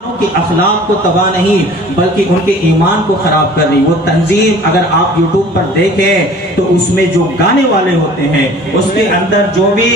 کے اخلاق کو تباہ نہیں بلکہ ان کے ایمان کو خراب کر رہی. وہ تنظیم اگر آپ یوٹیوب پر دیکھیں تو اس میں جو گانے والے ہوتے ہیں اس کے اندر جو بھی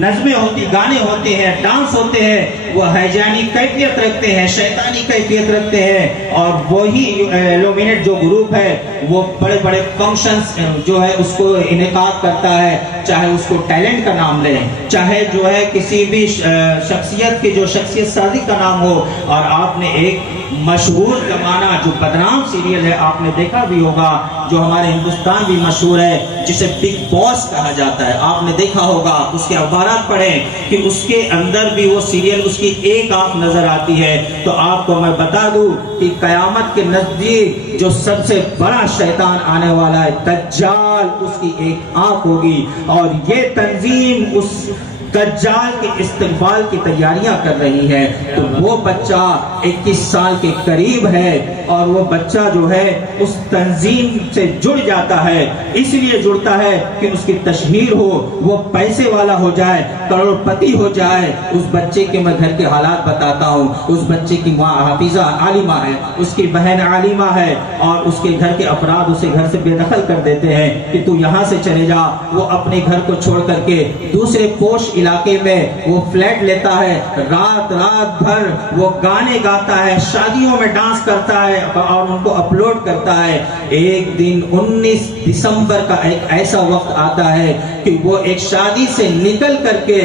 نظمیں ہوتی گانے ہوتے ہیں ڈانس ہوتے ہیں وہ ہیجانی کیفیت رکھتے ہیں شیطانی کیفیت رکھتے ہیں. اور وہی لومینٹ جو گروپ ہے وہ بڑے بڑے فنکشنز جو ہے اس کو انعقاد کرتا ہے, چاہے اس کو ٹیلنٹ کا نام لیں چاہے جو ہے کسی بھی شخصیت کے جو شخصیت سازی کا نام ہو. اور آپ نے ایک مشہور زمانہ جو بدنام سیریل ہے آپ نے دیکھا بھی ہوگا جو ہمارے ہندوستان بھی مشہور ہے جسے بگ باس کہا جاتا ہے. آپ نے دیکھا ہوگا اس کے اخبارات پڑھیں کہ اس کے اندر بھی وہ سیریل اس کی ایک آنکھ نظر آتی ہے. تو آپ کو میں بتا دوں کہ قیامت کے نزدیک جو سب سے بڑا شیطان آنے والا ہے دجال, اس کی ایک آنکھ ہوگی. اور یہ تنظیم اس دجال کے استقبال کی تیاریاں کر رہی ہے. تو وہ بچہ 21 سال کے قریب ہے اور وہ بچہ جو ہے اس تنظیم سے جڑ جاتا ہے. اس لیے جڑتا ہے کہ اس کی تشہیر ہو, وہ پیسے والا ہو جائے, کروڑ پتی ہو جائے. اس بچے کے میں گھر کے حالات بتاتا ہوں. اس بچے کی ماں حافظہ عالمہ ہے, اس کی بہن عالمہ ہے, اور اس کے گھر کے افراد اسے گھر سے بے دخل کر دیتے ہیں کہ تو یہاں سے چلے جا. وہ اپنے گھر کو چھوڑ کر کے دوسرے پوش علاقے میں وہ فلیٹ لیتا ہے. رات بھر وہ گانے گاتا ہے, شادیوں میں ڈانس کرتا ہے اور ان کو اپلوڈ کرتا ہے. ایک دن 19 دسمبر کا ایک ایسا وقت آتا ہے کہ وہ ایک شادی سے نکل کر کے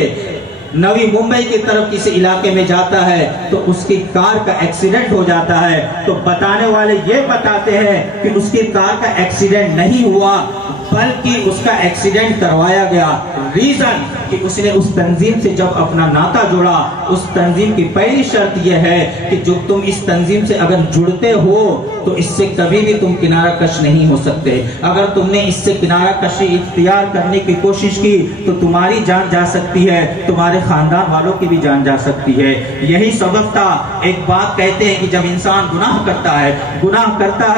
نوی ممبئی کی طرف کسی علاقے میں جاتا ہے تو اس کی کار کا ایکسیڈنٹ ہو جاتا ہے. تو بتانے والے یہ بتاتے ہیں کہ اس کی کار کا ایکسیڈنٹ نہیں ہوا بلکہ اس کا ایکسیڈنٹ کروایا گیا. ریزن کہ اس نے اس تنظیم سے جب اپنا ناتا جوڑا, اس تنظیم کی پہلی شرط یہ ہے کہ جو تم اس تنظیم سے اگر جڑتے ہو تو اس سے کبھی بھی تم کنارہ کش نہیں ہو سکتے. اگر تم نے اس سے کنارہ کشی اختیار کرنے کی کوشش کی تو تمہاری جان جا سکتی ہے, تمہارے خاندان والوں کی بھی جان جا سکتی ہے. یہی سبب تھا. ایک بات کہتے ہیں کہ جب انسان گناہ کرتا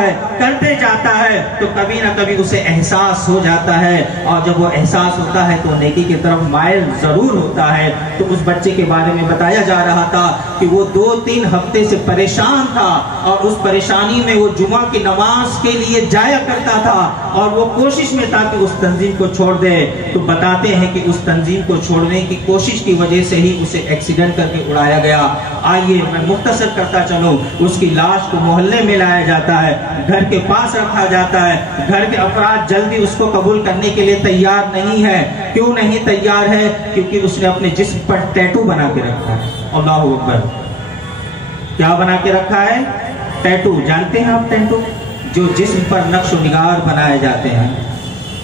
ہے کرتے جاتا ہے تو کبھی نہ کبھی اسے احساس ہو جاتا ہے, اور جب وہ احساس ہوتا ہے تو نیکی کی طرف مائل ضرور ہوتا ہے. تو اس بچے کے بارے میں بتایا جا رہا تھا کہ وہ 2-3 ہفتے سے پریشان تھا, اور اس پریشانی میں وہ جمعہ کی نماز کے لیے جایا کرتا تھا اور وہ کوشش میں تھا کہ اس تنظیم کو چھوڑ دے. تو بتاتے ہیں کہ اس تنظیم کو چھوڑنے کی کوشش کی وجہ سے ہی اسے ایکسیڈنٹ کر کے اڑایا گیا. آئیے میں مختصر کرتا چلوں. اس کی لاش کو محلے میں لایا جاتا ہے, گھر کے پاس رکھا جاتا ہے. گھر کے افراد جلدی اس کو قبول کرنے کے لیے تیار نہیں ہے. کیوں نہیں تیار ہے؟ کیونکہ اس نے اپنے جسم پر ٹیٹو بنا کے رکھا ہے. اللہ اکبر. کیا بنا کے رکھا ہے؟ ٹیٹو. جانتے ہیں آپ ٹیٹو جو جسم پر نقش و نگار بنائے جاتے ہیں؟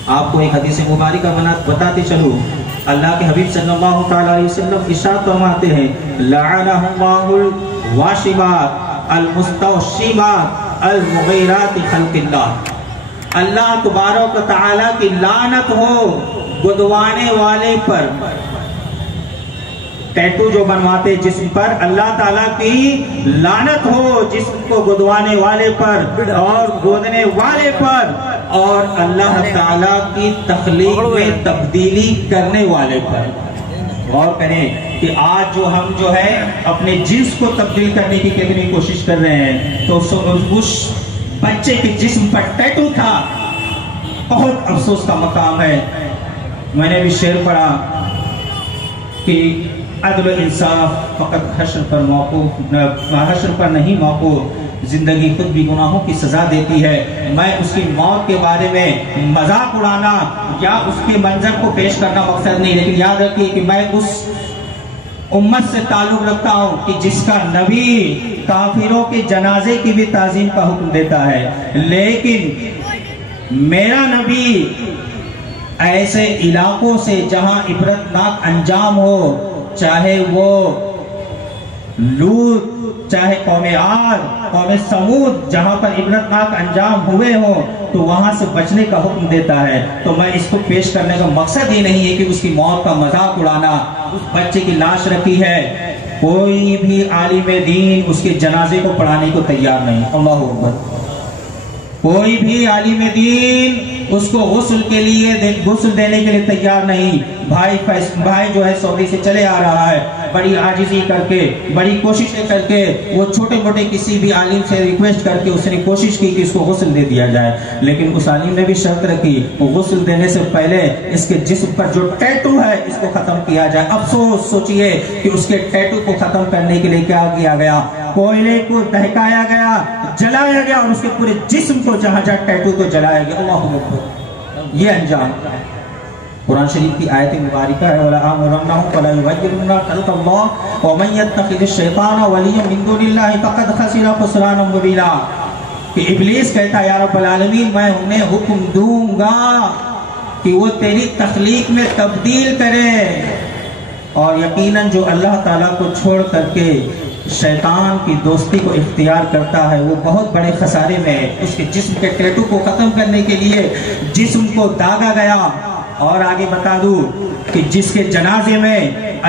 آپ کو ایک حدیث مبارکہ بتاتے چلو. اللہ کے حبیب صلی اللہ تعالی علیہ وسلم ارشاد فرماتے ہیں لعنہ اللہ الواشمات المستوشمات المغیرات خلق اللہ. اللہ تبارک و تعالی کی لعنت ہو گدوانے والے پر. ٹیٹو جو بنواتے جسم پر, اللہ تعالیٰ کی لعنت ہو جسم کو گدوانے والے پر اور گودنے والے پر, اور اللہ تعالیٰ کی تخلیق میں تبدیلی کرنے والے پر. غور کریں کہ آج جو ہم جو ہے اپنے جنس کو تبدیل کرنے کی کتنی کوشش کر رہے ہیں. تو اس بچے کے جسم پر ٹیٹو تھا. بہت افسوس کا مقام ہے. میں نے بھی شعر پڑھا کہ عدل و انصاف فقط حشر پر موقوف, حشر پر نہیں موقوف, زندگی خود بھی گناہوں کی سزا دیتی ہے. میں اس کی موت کے بارے میں مذاق اڑانا یا اس کے منظر کو پیش کرنا مقصد نہیں, لیکن یاد رکھیے کہ میں اس امت سے تعلق رکھتا ہوں کہ جس کا نبی کافروں کے جنازے کی بھی تعظیم کا حکم دیتا ہے, لیکن میرا نبی ایسے علاقوں سے جہاں عبرتناک انجام ہو, چاہے وہ لوط, چاہے قوم عاد, قوم سمود, جہاں پر عبرتناک انجام ہوئے ہوں تو وہاں سے بچنے کا حکم دیتا ہے. تو میں اس کو پیش کرنے کا مقصد ہی نہیں ہے کہ اس کی موت کا مذاق اڑانا. اس بچے کی لاش رکھی ہے, کوئی بھی عالم دین اس کے جنازے کو پڑھانے کو تیار نہیں. اللہ اکبر. کوئی بھی عالم دین اس کو غسل کے لیے غسل دینے کے لیے تیار نہیں. بھائی جو ہے سعودی سے چلے آ رہا ہے, بڑی عاجزی کر کے بڑی کوششیں کر کے وہ چھوٹے موٹے کسی بھی عالم سے ریکویسٹ کر کے اس نے کوشش کی کہ اس کو غسل دے دیا جائے، لیکن اس عالم نے بھی شرط رکھی غسل دینے سے پہلے اس کے جسم پر جو ٹیٹو ہے اس کو ختم کیا جائے۔ افسوس سوچئے کہ اس کے ٹیٹو کو ختم کرنے کے لیے کیا کیا گیا، کوئلے کو دہکایا گیا، جلایا گیا اور اس کے پورے جسم کو جہاں جہاں ٹیٹو کو جلایا گیا۔ اللہ اکبر، یہ انجام قرآن شریف کی آیت مبارکہ ہے، وَلَا آمُرَنَّهُمْ فَلَا يُغَيِّرُنَّ خَلْقَ اللَّهِ وَمَن يَتَّخِذِ الشَّيْطَانَ وَلِيًّا مِن دُونِ اللَّهِ فَقَدْ خَسِرَ خُسْرَانًا مُبِينًا، کہ ابلیس کہتا ہے یا رب العالمین میں انہیں حکم دوں گا کہ وہ تیری تخلیق میں تبدیل کرے، اور یقیناً جو اللہ تعالیٰ کو چھوڑ کر کے شیطان کی دوستی کو اختیار کرتا ہے وہ بہت بڑے خسارے میں ہے۔ اس کے جسم کے ٹیٹو کو ختم کرنے کے لیے جسم کو داغا گیا، اور آگے بتا دوں کہ جس کے جنازے میں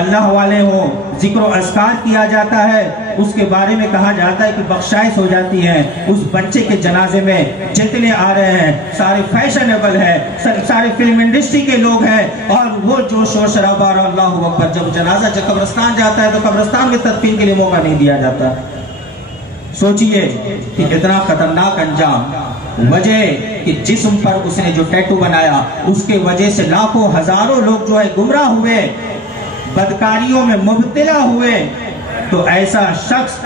اللہ والے ہوں، ذکر و اذکار کیا جاتا ہے، اس کے بارے میں کہا جاتا ہے کہ بخشائش ہو جاتی ہے۔ اس بچے کے جنازے میں جتنے آ رہے ہیں سارے فیشنیبل ہیں، سارے فلم انڈسٹری کے لوگ ہیں، اور وہ جو شور شرابہ اور اللہ اکبر، جب جنازہ جب قبرستان جاتا ہے تو قبرستان میں تدفین کے لیے موقع نہیں دیا جاتا۔ سوچئے کہ اتنا خطرناک انجام، وجہ کہ جسم پر اس نے جو ٹیٹو بنایا اس کے وجہ سے لاکھوں ہزاروں لوگ جو ہے گمراہ ہوئے، بدکاریوں میں مبتلا ہوئے۔ تو ایسا شخص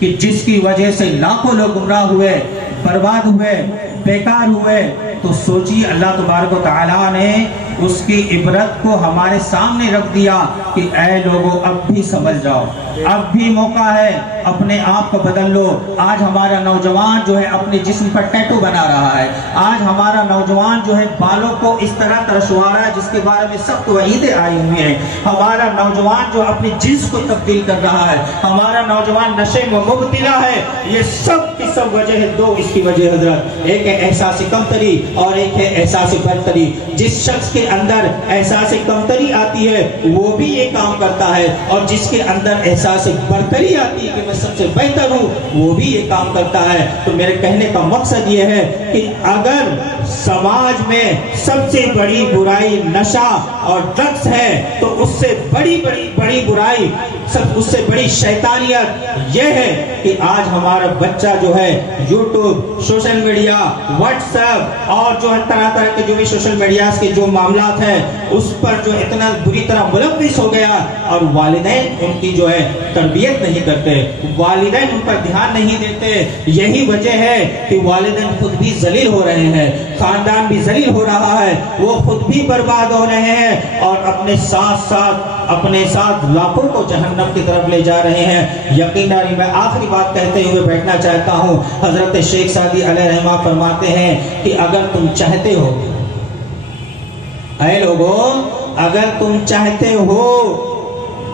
کہ جس کی وجہ سے لاکھوں لوگ گمراہ ہوئے، برباد ہوئے، بیکار ہوئے، تو سوچیے اللہ تبارک و تعالیٰ نے اس کی عبرت کو ہمارے سامنے رکھ دیا کہ اے لوگوں اب بھی سمجھ جاؤ، اب بھی موقع ہے، اپنے آپ کو بدل لو۔ آج ہمارا نوجوان جو ہے اپنے جسم پر ٹیٹو بنا رہا ہے، آج ہمارا نوجوان جو ہے بالوں کو اس طرح ترشوا رہا ہے جس کے بارے میں سخت وعیدیں آئی ہوئی ہیں، ہمارا نوجوان جو اپنی جنس کو تبدیل کر رہا ہے، ہمارا نوجوان نشے میں مبتلا ہے۔ یہ سب کی سب وجہ ہے، دو اس کی وجہ حضرت، ایک ہے احساس کمتری اور ایک ہے احساس برتری۔ جس شخص کے اندر احساس کمتری آتی ہے وہ بھی یہ کام کرتا ہے، اور جس کے اندر احساس برتری آتی ہے کہ میں سب سے بہتر ہوں وہ بھی یہ کام کرتا ہے۔ تو میرے کہنے کا مقصد یہ ہے کہ اگر سماج میں سب سے بڑی برائی نشہ اور ڈرگس ہے تو اس سے بڑی برائی، اس سے بڑی شیطانیت یہ ہے کہ آج ہمارا بچہ جو ہے YouTube, social media, what's app اور جو ہے طرح طرح کے جو بھی سوشل میڈیا کے جو معاملات ہیں اس پر جو اتنا بری طرح ملوث ہو گیا، اور والدین ان کی جو ہے تربیت نہیں کرتے، والدین ان پر دھیان نہیں دیتے۔ یہی وجہ ہے کہ والدین خود بھی ذلیل ہو رہے ہیں، خاندان بھی ذلیل ہو رہا ہے، وہ خود بھی برباد ہو رہے ہیں، اور اپنے ساتھ لاکھوں کو جہنم کی طرف لے جا رہے ہیں۔ یقیناً میں آخری بات کہتے ہوئے بیٹھنا چاہتا ہوں، حضرت شیخ سعدی علیہ رحمہ فرماتے ہیں کہ اگر تم چاہتے ہو، اے لوگوں اگر تم چاہتے ہو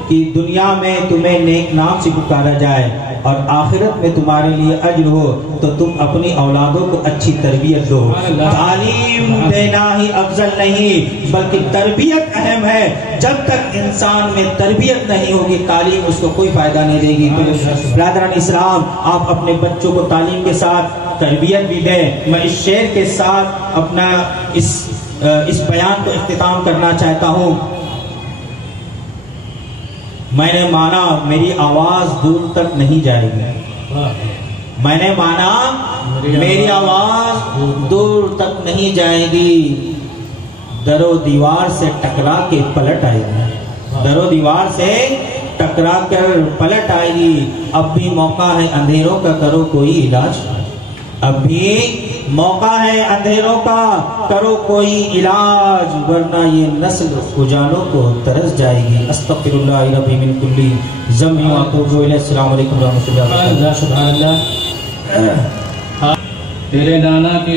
کہ دنیا میں تمہیں نیک نام سے پکارا جائے اور آخرت میں تمہارے لیے اجر ہو تو تم اپنی اولادوں کو اچھی تربیت دو۔ تعلیم دینا ہی افضل نہیں بلکہ تربیت اہم ہے۔ جب تک انسان میں تربیت نہیں ہوگی تعلیم اس کو کوئی فائدہ نہیں دے گی۔ تو برادران اسلام، آپ اپنے بچوں کو تعلیم کے ساتھ تربیت بھی دیں۔ میں اس شعر کے ساتھ اپنا اس بیان کو اختتام کرنا چاہتا ہوں۔ میں نے مانا میری آواز دور تک نہیں جائے گی، میں نے مانا میری آواز دور تک نہیں جائے گی، در و دیوار سے ٹکرا کے پلٹ آئے گی، در و دیوار سے ٹکرا کر پلٹ آئے گی۔ اب بھی موقع ہے اندھیروں کا، کرو کوئی علاج، اب بھی موقع ہے اندھیروں کا، کرو کوئی علاج، ورنہ یہ نسل اجالوں کو ترس جائے گی۔ استغفر اللہ ربی من کل ذنب واتوب الیہ۔ السلام علیکم ورحمۃ اللہ وبرکاتہ۔ تیرے نانا کی